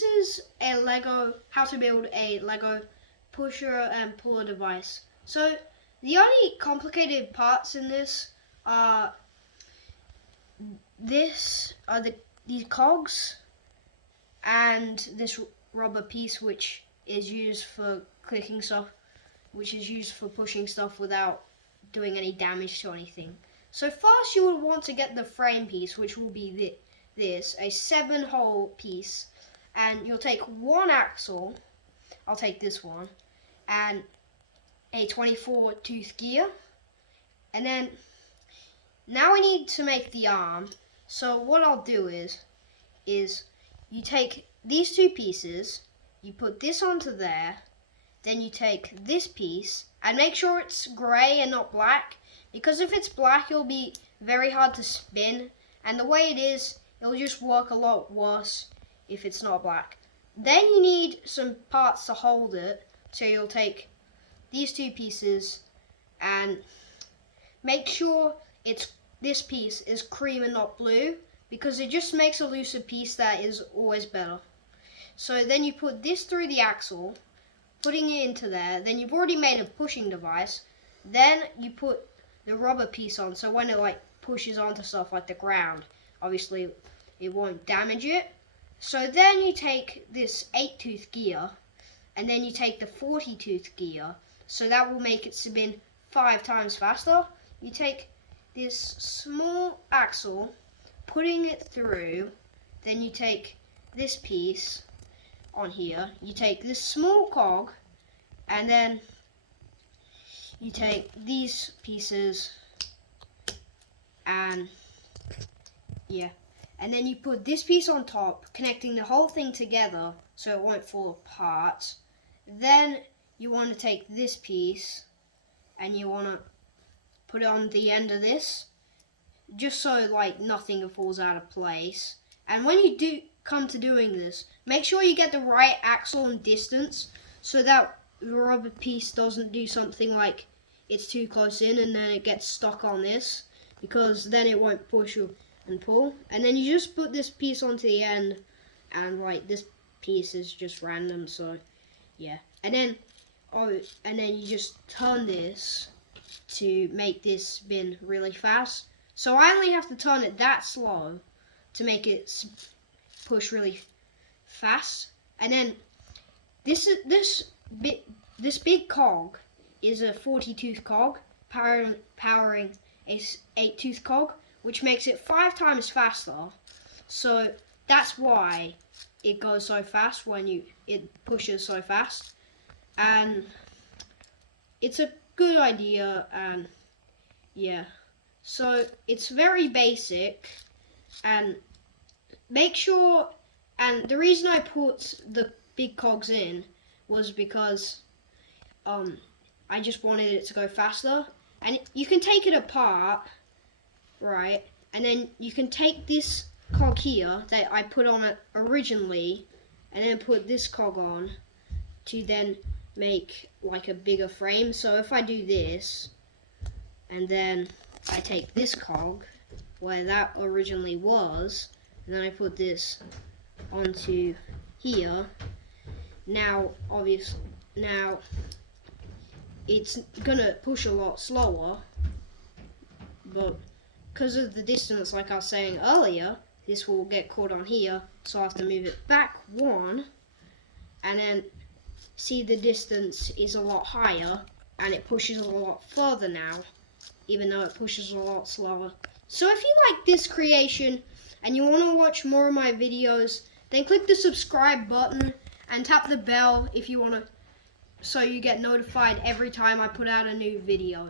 this is a how to build a Lego pusher and puller device. So the only complicated parts in this are these cogs and this rubber piece, which is used for clicking stuff, which is used for pushing stuff without doing any damage to anything. So first you will want to get the frame piece, which will be this, a 7-hole piece, and you'll take one axle, I'll take this one, and a 24-tooth gear, and then now we need to make the arm. So what I'll do is you take these two pieces, you put this onto there, then you take this piece, and make sure it's grey and not black, because if it's black it'll be very hard to spin, and the way it is, it'll just work a lot worse if it's not black. Then you need some parts to hold it, so you'll take these two pieces and make sure this piece is cream and not blue, because it just makes a looser piece that is always better. So then you put this through the axle, putting it into there, then you've already made a pushing device, then you put the rubber piece on, so when it like pushes onto stuff like the ground, obviously it won't damage it. So then you take this 8-tooth gear, and then you take the 40-tooth gear, so that will make it spin 5 times faster. You take this small axle, putting it through, then you take this piece on here, you take this small cog, and then you take these pieces, and yeah, and then you put this piece on top, connecting the whole thing together so it won't fall apart. Then you want to take this piece and you want to put it on the end of this, just so like nothing falls out of place. And when you do come to doing this, make sure you get the right axle and distance, so that the rubber piece doesn't do something like it's too close in and then it gets stuck on this, because then it won't push and pull. And then you just put this piece onto the end, and like this piece is just random, so yeah. And then you just turn this to make this spin really fast. So I only have to turn it that slow to make it push really fast. And then this big cog is a 40-tooth cog powering a 8-tooth cog, which makes it 5 times faster. So that's why it goes so fast when it pushes so fast. And it's a good idea, and yeah. So it's very basic, and make sure, and the reason I put the big cogs in was because I just wanted it to go faster. And you can take it apart, right? And then you can take this cog here that I put on it originally, and then put this cog on to then make like a bigger frame. So if I do this, and then I take this cog where that originally was, and then I put this onto here, now it's gonna push a lot slower, but because of the distance, like I was saying earlier, this will get caught on here, so I have to move it back one, and then see the distance is a lot higher, and it pushes a lot further now, even though it pushes a lot slower. So if you like this creation and you want to watch more of my videos, then click the subscribe button and tap the bell if you want to, so you get notified every time I put out a new video.